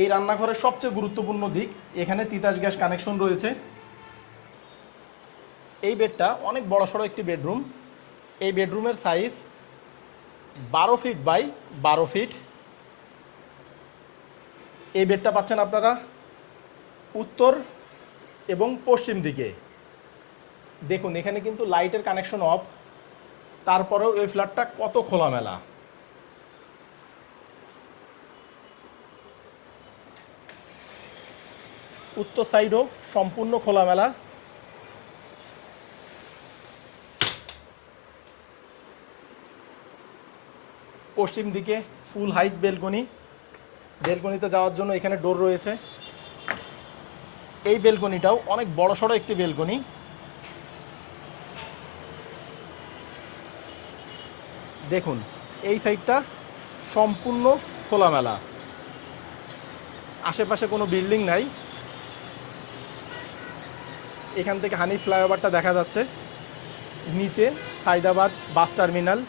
এই রান্নাঘরের সবচেয়ে গুরুত্বপূর্ণ দিক, এখানে তিতাস গ্যাস কানেকশন রয়েছে। এই বেডটা অনেক বড়সড় একটি বেডরুম। এই বেডরুমের সাইজ 12 ফিট বাই 12 ফিট। এই বেডটা পাচ্ছেন আপনারা উত্তর এবং পশ্চিম দিকে। দেখুন এখানে কিন্তু লাইটের কানেকশন অফ, তারপরেও এই ফ্ল্যাটটা কত খোলামেলা। উত্তর সাইডও সম্পূর্ণ খোলামেলা। পশ্চিম দিকে ফুল হাইট বেলকনি। বেলকনিতে যাওয়ার জন্য এখানে ডোর রয়েছে। এই বেলকনিটাও অনেক বড়সড় একটি বেলকনি। দেখুন এই সাইডটা সম্পূর্ণ খোলামেলা, আশেপাশে কোনো বিল্ডিং নাই। এখান থেকে হানি ফ্লাইওভারটা দেখা যাচ্ছে, নিচে সাইদাবাদ বাস টার্মিনাল।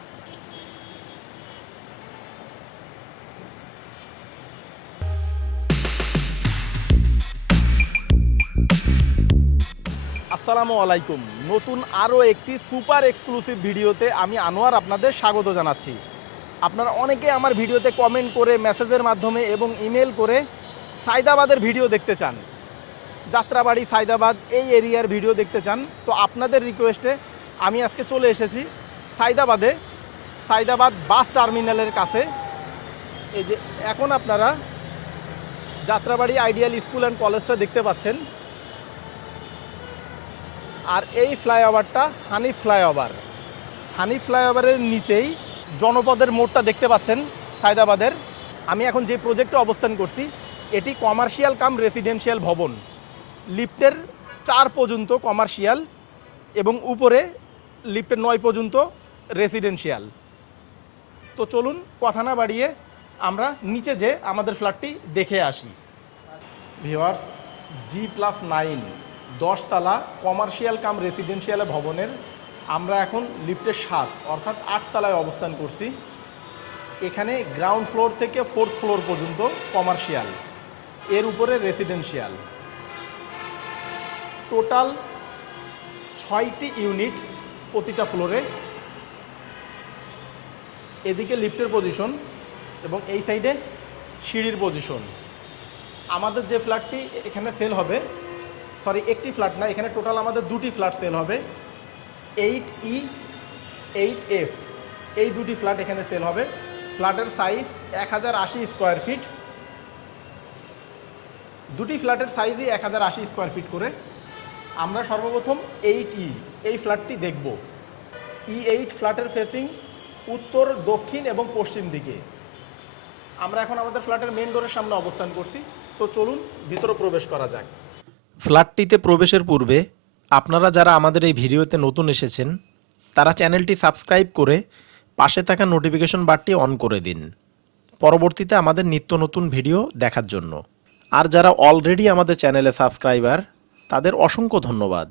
আসসালামু আলাইকুম। নতুন আরও একটি সুপার এক্সক্লুসিভ ভিডিওতে আমি আনোয়ার আপনাদের স্বাগত জানাচ্ছি। আপনারা অনেকে আমার ভিডিওতে কমেন্ট করে, মেসেজের মাধ্যমে এবং ইমেল করে সাইদাবাদের ভিডিও দেখতে চান, যাত্রাবাড়ি সাইদাবাদ এই এরিয়ার ভিডিও দেখতে চান। তো আপনাদের রিকোয়েস্টে আমি আজকে চলে এসেছি সাইদাবাদে, সাইদাবাদ বাস টার্মিনালের কাছে। এই যে এখন আপনারা যাত্রাবাড়ি আইডিয়াল স্কুল অ্যান্ড কলেজটা দেখতে পাচ্ছেন, আর এই ফ্লাইওভারটা হানিফ ফ্লাইওভার। হানিফ ফ্লাইওভারের নিচেই জনপদের মোড়টা দেখতে পাচ্ছেন সাইদাবাদের। আমি এখন যে প্রজেক্টে অবস্থান করছি এটি কমার্শিয়াল কাম রেসিডেন্সিয়াল ভবন। লিফটের 4 পর্যন্ত কমার্শিয়াল এবং উপরে লিফটের 9 পর্যন্ত রেসিডেন্সিয়াল। তো চলুন কথা না বাড়িয়ে আমরা নিচে যে আমাদের ফ্ল্যাটটি দেখে আসি। ভিউয়ার্স, G+9 10 তলা কমার্শিয়াল কাম রেসিডেন্সিয়াল ভবনের আমরা এখন লিফটের 7 অর্থাৎ 8 তলায় অবস্থান করছি। এখানে গ্রাউন্ড ফ্লোর থেকে 4th ফ্লোর পর্যন্ত কমার্শিয়াল, এর উপরে রেসিডেন্সিয়াল। টোটাল 6টি ইউনিট প্রতিটা ফ্লোরে। এদিকে লিফটের পজিশন এবং এই সাইডে সিঁড়ির পজিশন। আমাদের যে ফ্ল্যাটটি এখানে সেল হবে, সরি একটি ফ্ল্যাট না, এখানে টোটাল আমাদের 2টি ফ্ল্যাট সেল হবে। 8E 8F এই 2টি ফ্ল্যাট এখানে সেল হবে। ফ্ল্যাটের সাইজ 1080 স্কোয়ার ফিট। 2টি ফ্ল্যাটের সাইজই 1080 স্কোয়ার ফিট করে। আমরা সর্বপ্রথম 8E এই ফ্ল্যাটটি দেখব। E8 ফ্ল্যাটের ফেসিং উত্তর, দক্ষিণ এবং পশ্চিম দিকে। আমরা এখন আমাদের ফ্ল্যাটের মেন ডোরের সামনে অবস্থান করছি। তো চলুন ভিতরে প্রবেশ করা যাক। ফ্ল্যাটটিতে প্রবেশের পূর্বে আপনারা যারা আমাদের এই ভিডিওতে নতুন এসেছেন তারা চ্যানেলটি সাবস্ক্রাইব করে পাশে থাকা নোটিফিকেশন বারটি অন করে দিন, পরবর্তীতে আমাদের নিত্য নতুন ভিডিও দেখার জন্য। আর যারা অলরেডি আমাদের চ্যানেলে সাবস্ক্রাইবার তাদের অসংখ্য ধন্যবাদ।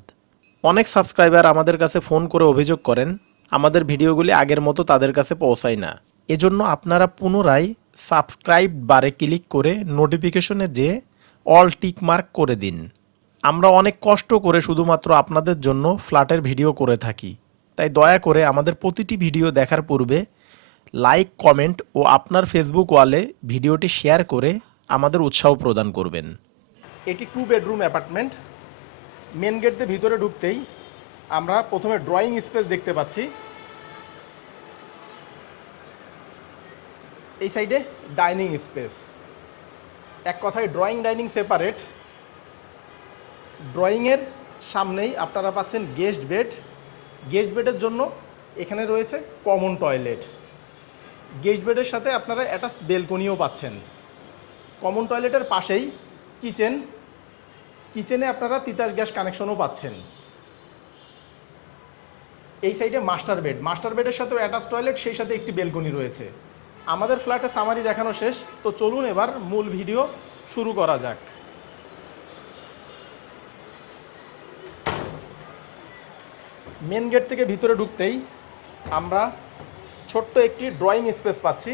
অনেক সাবস্ক্রাইবার আমাদের কাছে ফোন করে অভিযোগ করেন আমাদের ভিডিওগুলি আগের মতো তাদের কাছে পৌঁছায় না। এজন্য আপনারা পুনরায় সাবস্ক্রাইব বারে ক্লিক করে নোটিফিকেশনে যে অল টিক মার্ক করে দিন। আমরা অনেক কষ্ট করে শুধুমাত্র আপনাদের জন্য ফ্ল্যাটের ভিডিও করে থাকি, তাই দয়া করে আমাদের প্রতিটি ভিডিও দেখার পূর্বে লাইক, কমেন্ট ও আপনার ফেসবুক ওয়ালে ভিডিওটি শেয়ার করে আমাদের উৎসাহ প্রদান করবেন। এটি 2 বেডরুম অ্যাপার্টমেন্ট। মেন গেট দিয়ে ভিতরে ঢুকতেই আমরা প্রথমে ড্রয়িং স্পেস দেখতে পাচ্ছি। এই সাইডে ডাইনিং স্পেস। এক কথায় ড্রয়িং ডাইনিং সেপারেট। ড্রয়িংয়ের সামনেই আপনারা পাচ্ছেন গেস্ট বেড। গেস্ট বেডের জন্য এখানে রয়েছে কমন টয়লেট। গেস্ট বেডের সাথে আপনারা অ্যাটাচড বেলকনিও পাচ্ছেন। কমন টয়লেটের পাশেই কিচেন। কিচেনে আপনারা তিতাস গ্যাস কানেকশনও পাচ্ছেন। এই সাইডে মাস্টার বেড। মাস্টার বেডের সাথেও অ্যাটাচ টয়লেট, সেই সাথে একটি বেলকনি রয়েছে। আমাদের ফ্ল্যাটে সামারি দেখানো শেষ। তো চলুন এবার মূল ভিডিও শুরু করা যাক। মেন গেট থেকে ভিতরে ঢুকতেই আমরা ছোট্ট একটি ড্রয়িং স্পেস পাচ্ছি।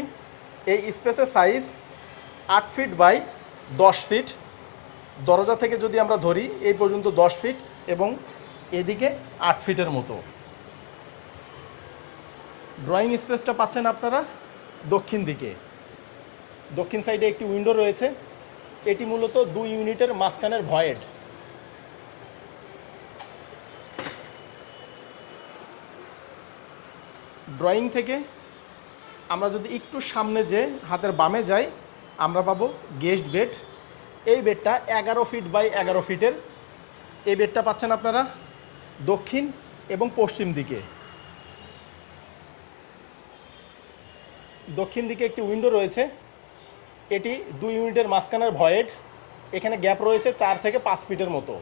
এই স্পেসের সাইজ 8 ফিট বাই 10 ফিট, দরজা থেকে যদি আমরা ধরি এই পর্যন্ত 10 ফিট এবং এদিকে 8 ফিটের মতো। ড্রয়িং স্পেসটা পাচ্ছেন আপনারা দক্ষিণ দিকে। দক্ষিণ সাইডে একটি উইন্ডো রয়েছে, এটি মূলত 2 ইউনিটের মাঝখানের ভয়েড। ড্রয়িং থেকে আমরা যদি একটু সামনে যে হাতের বামে যাই আমরা পাবো গেস্ট বেড। এই বেডটা 11 ফিট বাই 11 ফিটের। এই বেডটা পাচ্ছেন আপনারা দক্ষিণ এবং পশ্চিম দিকে। দক্ষিণ দিকে একটি উইন্ডো রয়েছে, এটি 2 ইউনিটের মাঝখানের ভয়েড। এখানে গ্যাপ রয়েছে 4 থেকে 5 ফিটের মতো।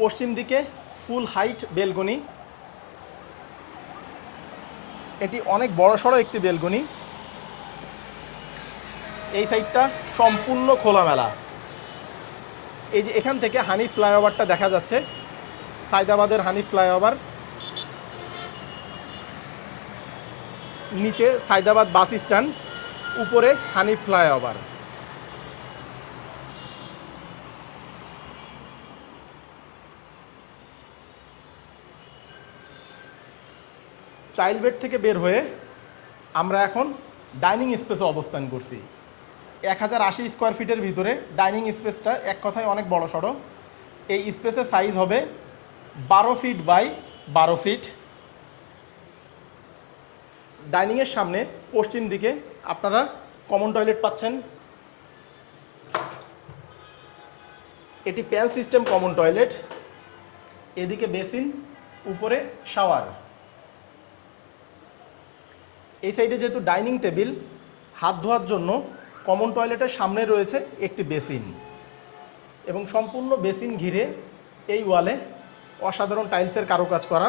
পশ্চিম দিকে ফুল হাইট বেলকনি, এটি অনেক বড়সড় একটি বেলকনি। এই সাইডটা সম্পূর্ণ খোলামেলা। এই যে এখান থেকে হানি ফ্লাইওভারটা দেখা যাচ্ছে, সায়দাবাদের হানি ফ্লাইওভার। নিচে সায়দাবাদ বাস স্ট্যান্ড, উপরে হানি ফ্লাইওভার। চাইল্ড বেড থেকে বের হয়ে আমরা এখন ডাইনিং স্পেসে অবস্থান করছি। 1080 স্কোয়ার ফিটের ভিতরে ডাইনিং স্পেসটা এক কথায় অনেক বড় সড়ো। এই স্পেসের সাইজ হবে 12 ফিট বাই 12 ফিট। ডাইনিংয়ের সামনে পশ্চিম দিকে আপনারা কমন টয়লেট পাচ্ছেন। এটি প্যান সিস্টেম কমন টয়লেট, এদিকে বেসিন, উপরে শাওয়ার। এই সাইডে যেহেতু ডাইনিং টেবিল, হাত ধোয়ার জন্য কমন টয়লেটের সামনে রয়েছে একটি বেসিন এবং সম্পূর্ণ বেসিন ঘিরে এই ওয়ালে অসাধারণ টাইলসের কারুকাজ করা।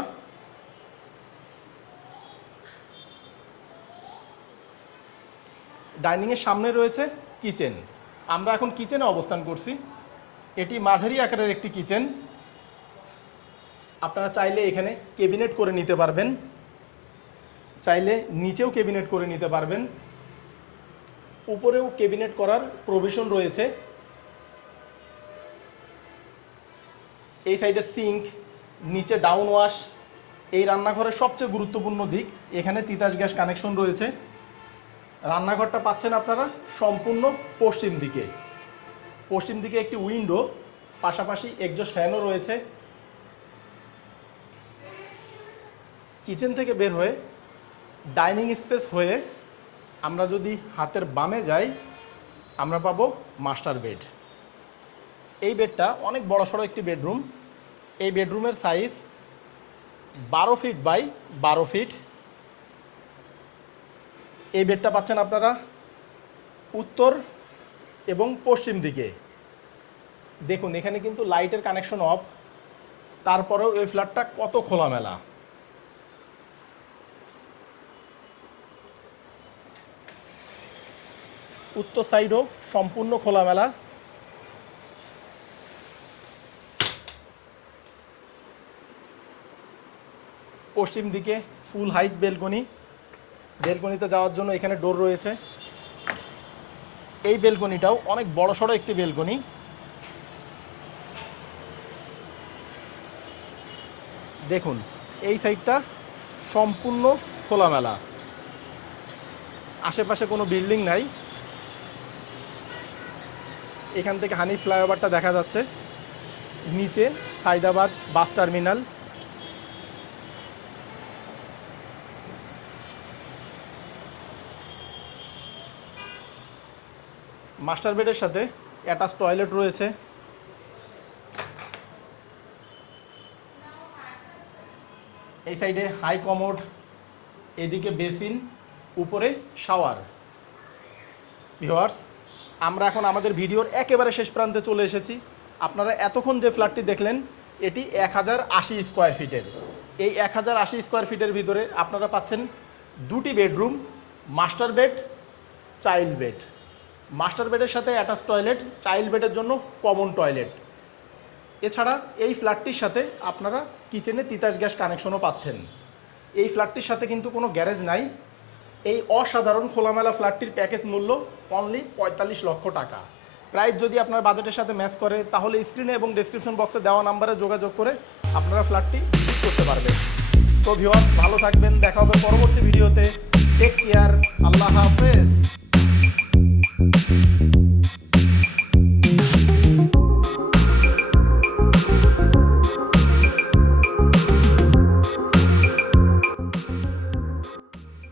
ডাইনিংয়ের সামনে রয়েছে কিচেন। আমরা এখন কিচেনে অবস্থান করছি। এটি মাঝারি আকারের একটি কিচেন। আপনারা চাইলে এখানে ক্যাবিনেট করে নিতে পারবেন, চাইলে নিচেও ক্যাবিনেট করে নিতে পারবেন, উপরেও ক্যাবিনেট করার প্রভিশন রয়েছে। এই সাইডে সিঙ্ক, নিচে ডাউন ওয়াশ। এই রান্নাঘরের সবচেয়ে গুরুত্বপূর্ণ দিক, এখানে তিতাস গ্যাস কানেকশন রয়েছে। রান্নাঘরটা পাচ্ছেন আপনারা সম্পূর্ণ পশ্চিম দিকে। পশ্চিম দিকে একটি উইন্ডো, পাশাপাশি এক্সজস্ট ফ্যানও রয়েছে। কিচেন থেকে বের হয়ে ডাইনিং স্পেস হয়ে আমরা যদি হাতের বামে যাই আমরা পাবো মাস্টার বেড। এই বেডটা অনেক বড়সড় একটি বেডরুম। এই বেডরুমের সাইজ 12 ফিট বাই 12 ফিট। এই বেডটা পাচ্ছেন আপনারা উত্তর এবং পশ্চিম দিকে। দেখুন এখানে কিন্তু লাইটের কানেকশন অফ, তারপরেও এই ফ্ল্যাটটা কত খোলামেলা। উত্তর সাইডও সম্পূর্ণ খোলামেলা। পশ্চিম দিকে ফুল হাইট বেলকনি। বেলকনিতে যাওয়ার জন্য এখানে ডোর রয়েছে। এই বেলকনিটাও অনেক বড়সড় একটি বেলকনি। দেখুন এই সাইডটা সম্পূর্ণ খোলামেলা, আশেপাশে কোনো বিল্ডিং নাই। এখান থেকে হানি ফ্লাইওভারটা দেখা যাচ্ছে, নিচে সায়দাবাদ বাস টার্মিনাল। মাস্টার বেডের সাথে অ্যাটাচ টয়লেট রয়েছে। এই সাইডে হাই কমোড, এদিকে বেসিন, উপরে শাওয়ার। ভিউয়ার্স, আমরা এখন আমাদের ভিডিওর একেবারে শেষ প্রান্তে চলে এসেছি। আপনারা এতক্ষণ যে ফ্ল্যাটটি দেখলেন এটি 1080 স্কোয়ার ফিটের। এই 1080 স্কোয়ার ফিটের ভিতরে আপনারা পাচ্ছেন 2টি bedroom, master bed, child bed. Master বেডের সাথে অ্যাটাচ টয়লেট, চাইল্ড বেডের জন্য কমন টয়লেট। এছাড়া এই ফ্ল্যাটটির সাথে আপনারা কিচেনে তিতাস গ্যাস কানেকশনও পাচ্ছেন। এই ফ্ল্যাটটির সাথে কিন্তু কোনো গ্যারেজ নাই। এই অসাধারণ খোলামেলা ফ্ল্যাটটির প্যাকেজ মূল্য অনলি ৪৫ লক্ষ টাকা। প্রাইস যদি আপনার বাজেটের সাথে ম্যাচ করে তাহলে স্ক্রিনে এবং ডেসক্রিপশন বক্সে দেওয়া নাম্বারে যোগাযোগ করে আপনারা ফ্ল্যাটটি ভিজিট করতে পারবেন। তো ভিউয়ার্স, ভালো থাকবেন, দেখা হবে পরবর্তী ভিডিওতে। টেক কেয়ার, আল্লাহ হাফেজ।